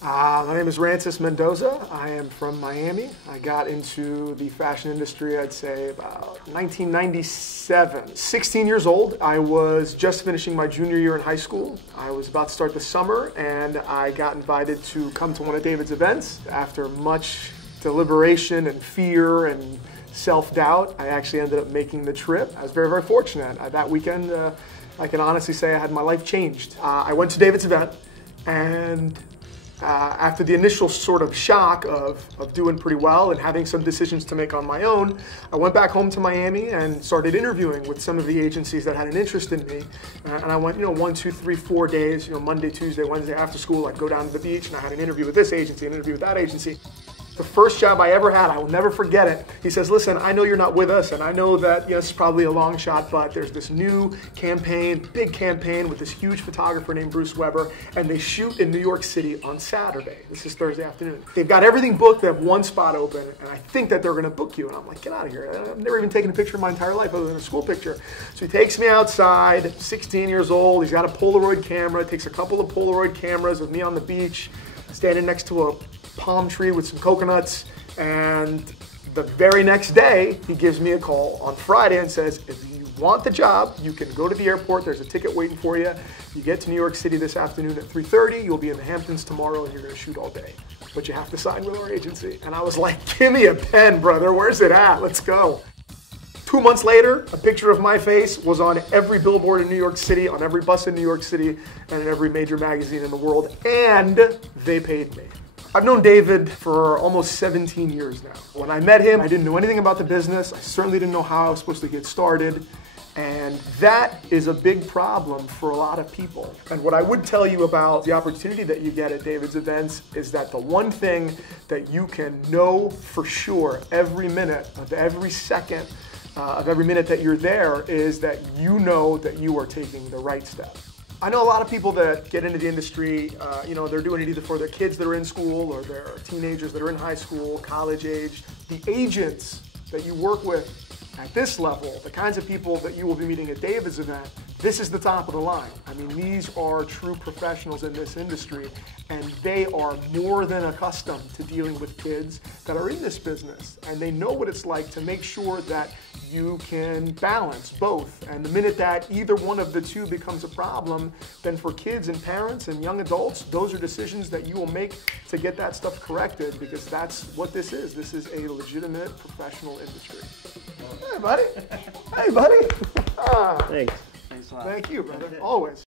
My name is Rances Mendoza. I am from Miami. I got into the fashion industry, I'd say, about 1997. 16 years old. I was just finishing my junior year in high school. I was about to start the summer, and I got invited to come to one of David's events. After much deliberation and fear and self-doubt, I actually ended up making the trip. I was very, very fortunate. That weekend, I can honestly say I had my life changed. I went to David's event, and after the initial sort of shock of doing pretty well and having some decisions to make on my own, I went back home to Miami and started interviewing with some of the agencies that had an interest in me. And I went, 1, 2, 3, 4 days, Monday, Tuesday, Wednesday after school, I'd go down to the beach and I had an interview with this agency, an interview with that agency. The first job I ever had, I will never forget it. He says, listen, I know you're not with us, and I know that, yes, probably a long shot, but there's this new campaign, big campaign with this huge photographer named Bruce Weber, and they shoot in New York City on Saturday. This is Thursday afternoon. They've got everything booked, they have one spot open, and I think that they're gonna book you. And I'm like, get out of here. I've never even taken a picture in my entire life other than a school picture. So he takes me outside, 16 years old, he's got a Polaroid camera, takes a couple of Polaroid cameras of me on the beach, standing next to a palm tree with some coconuts, and the very next day he gives me a call on Friday and says, if you want the job, you can go to the airport, there's a ticket waiting for you, you get to New York City this afternoon at 3:30, you'll be in the Hamptons tomorrow and you're going to shoot all day, but you have to sign with our agency. And I was like, give me a pen, brother, where's it at? Let's go. 2 months later, a picture of my face was on every billboard in New York City, on every bus in New York City, and in every major magazine in the world, and they paid me. I've known David for almost 17 years now. When I met him, I didn't know anything about the business. I certainly didn't know how I was supposed to get started. And that is a big problem for a lot of people. And what I would tell you about the opportunity that you get at David's events is that the one thing that you can know for sure every minute of every second of every minute that you're there is that you know that you are taking the right step. I know a lot of people that get into the industry, they're doing it either for their kids that are in school or their teenagers that are in high school, college age. The agents that you work with at this level, the kinds of people that you will be meeting at David's event, this is the top of the line. I mean, these are true professionals in this industry, and they are more than accustomed to dealing with kids that are in this business. And they know what it's like to make sure that you can balance both. And the minute that either one of the two becomes a problem, then for kids and parents and young adults, those are decisions that you will make to get that stuff corrected, because that's what this is. This is a legitimate professional industry. Hey, buddy. Hey, buddy. Thanks. Thanks a lot. Thank you, brother. Always.